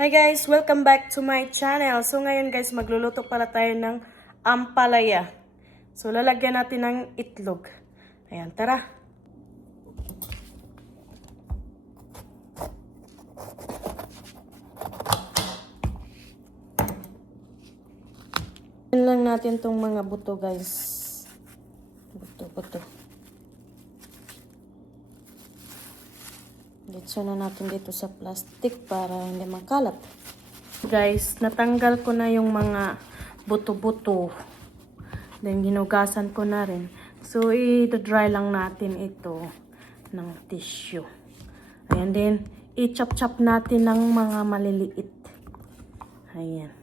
Hi guys! Welcome back to my channel. So ngayon guys, magluluto pala tayo ng ampalaya. So lalagyan natin ng itlog. Ayan, tara! Yan lang natin tong mga buto guys. Buto. Ditso na natin dito sa plastic para hindi makalat. Guys, natanggal ko na yung mga buto-buto. Then, ginugasan ko na rin. So, i-dry lang natin ito ng tissue. Ayan din, i-chop-chop natin ng mga maliliit. Ayan.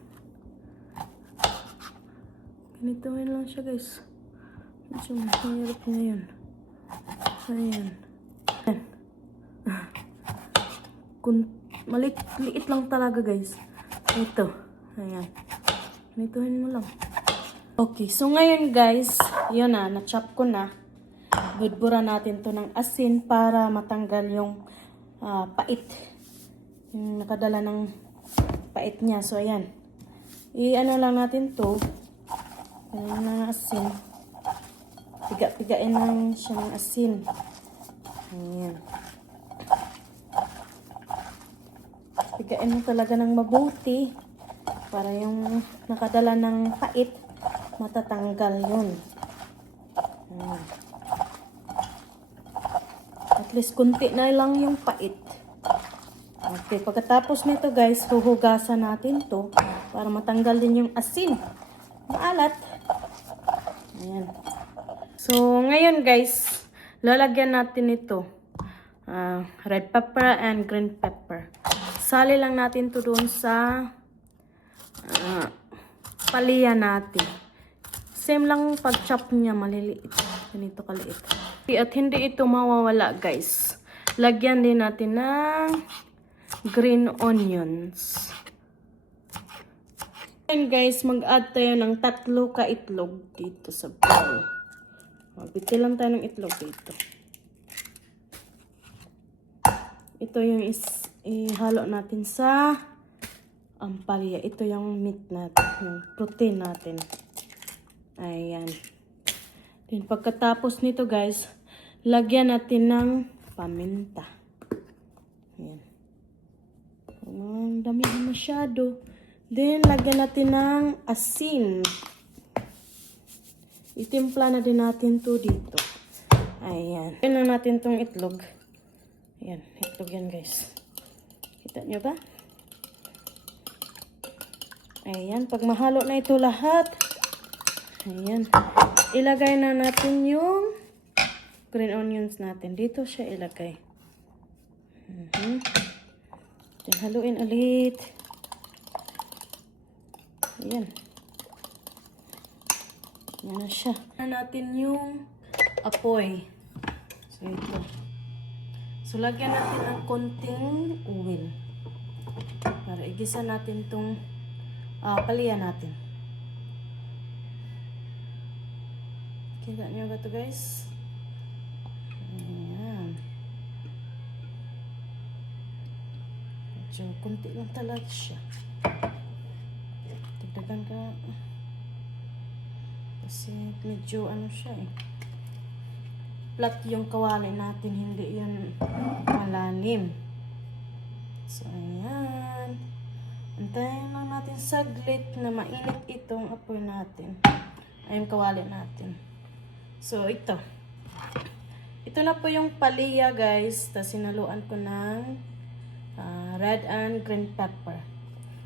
Ganituhin lang siya guys. Medyo mahirap ngayon. Ayan. Maliit lang talaga guys. Ito. Ayan. Ganituhin mo lang. Okay, so ngayon guys, yun na, na-chop ko na. Budbura natin to ng asin para matanggal yung pait. Yung nakadala ng pait niya. So ayan. I-ano lang natin to. Ayan na asin. Piga-pigain lang siya ng asin. Ayan. Pigain mo talaga ng mabuti para yung nakadala ng pait matatanggal yun. At least kunti na lang yung pait. Okay, pagkatapos nito guys, huhugasan natin to para matanggal din yung asin. Maalat. Ayan. So, ngayon guys, lalagyan natin ito. Red pepper and green pepper. Sali lang natin to doon sa paliya natin. Same lang pag-chop niya, maliliit. Ganito kaliit. At hindi ito mawawala guys. Lagyan din natin ng green onions. And guys, mag-add tayo ng 3 ka itlog dito sa bowl. Magbiti lang tayo ng itlog dito. Ito yung ihalo natin sa ampalaya. Ito yung meat natin, yung protein natin. Ayan. Then pagkatapos nito guys, lagyan natin ng paminta. Ayan. Ang dami na masyado. Then lagyan natin ng asin. Itimpla na din natin to dito. Ayan. Lagyan na natin tong itlog. Ayan, itlog yan guys. Kita nyo ba? Ayan, pag mahalo na ito lahat, ayan, ilagay na natin yung green onions natin. Dito siya ilagay. Then, haluin ulit. Ayan. Ayan na siya. Ayan natin yung apoy. So, ito. So, lagyan natin ng konting oil. Para igisa natin itong paliya natin. Kita nyo ba ito guys? Ayan. Medyo konti lang talaga siya. Tigdagan ka. Kasi medyo ano siya eh. Flat yung kawali natin, hindi yun malalim. So, ayan. Antayin lang natin saglit na mainit itong apoy natin. Ay, yung kawali natin. So, ito. Ito na po yung paliya, guys. Tapos, sinaluan ko ng red and green pepper.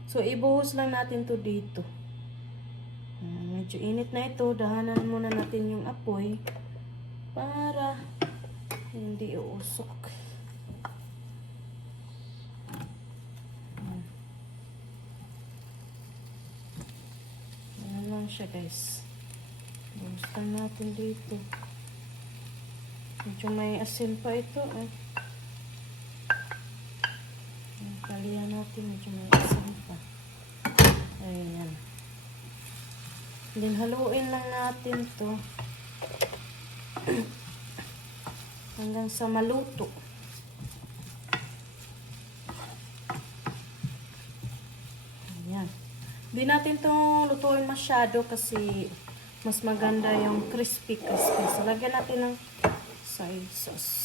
So, ibuhos lang natin to dito. Medyo init na ito. Dahanan muna natin yung apoy para hindi uusok. Ayan lang siya guys. Buksan natin dito. Medyo may asin pa ito eh. Yung paliya natin medyo may asin pa. Ayan. Then haluin lang natin to hanggang sa maluto. Di natin itong lutuin masyado kasi mas maganda yung crispy. So, lagyan natin ng soy sauce.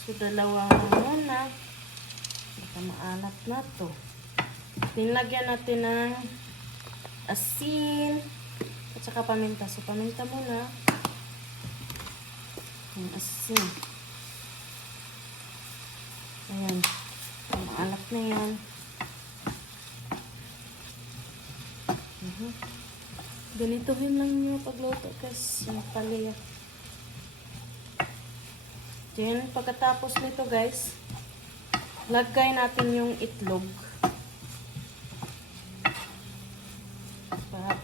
So, dalawa muna. Baka maalat na to. Nilagyan natin ng asin at saka paminta. So, paminta muna. Yung asin. Ayan. Maalat na yan. Ganitohin lang nyo pagluto guys. Yung palaya. Then, pagkatapos nito guys, lagay natin yung itlog.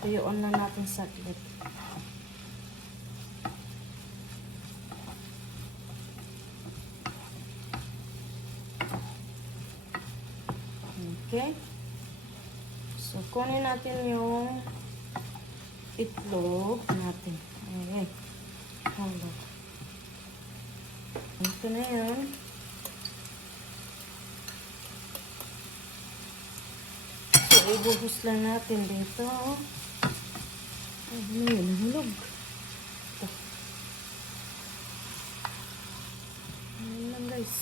Tuyuan lang natin saglit. Okay. So, kunin natin yung itlog natin. Ayan. Hold. Ito na yan. So, ibuhos lang natin dito. Ay, ano yun? Nahulog. Ito. Ayan lang guys.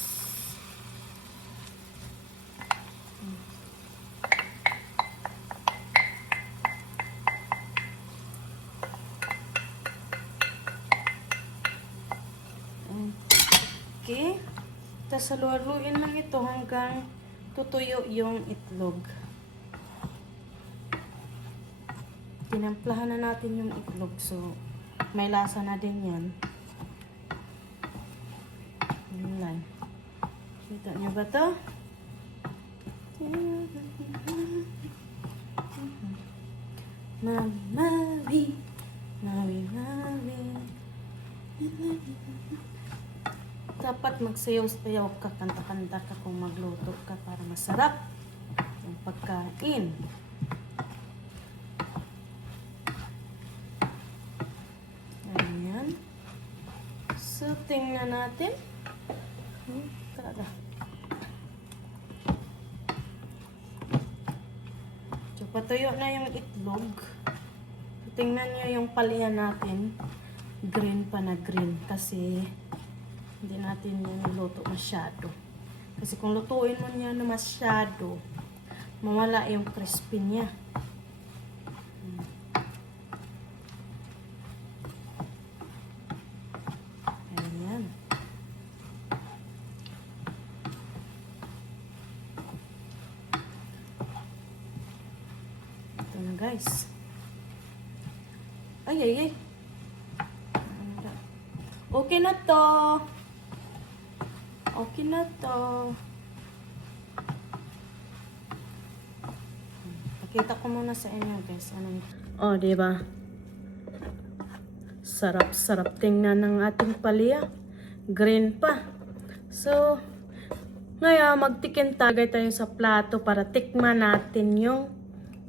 Okay. Tapos haluin lang ito hanggang tutuyo yung itlog. Tinamplahan na natin yung itlog. So, may lasa na din yan. Yun lang. Kita nyo ba to? Mawi. Mawi, mawi. Dapat magsayaw-sayaw ka, kanta-kanta ka kung magluto ka para masarap yung pagkain. Ayan. So, tingnan natin. Talaga. So, patuyo na yung itlog. Tingnan nyo yung palya natin. Green pa na green kasi hindi natin yan luto masyado. Kasi kung lutuin mo yan na masyado, mawala yung crispy niya. Ayan. Ito na guys. Ay, ay, ay. Okay na to. Okay na to. Pakita ko muna sa inyo guys. Oh, diba? Sarap-sarap tingnan ng ating palya. Green pa. So, ngayon magtikim tagay tayo sa plato para tikman natin yung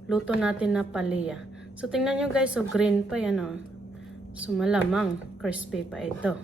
luto natin na palya. So, tingnan nyo guys. So, green pa yan oh. So, malamang crispy pa ito.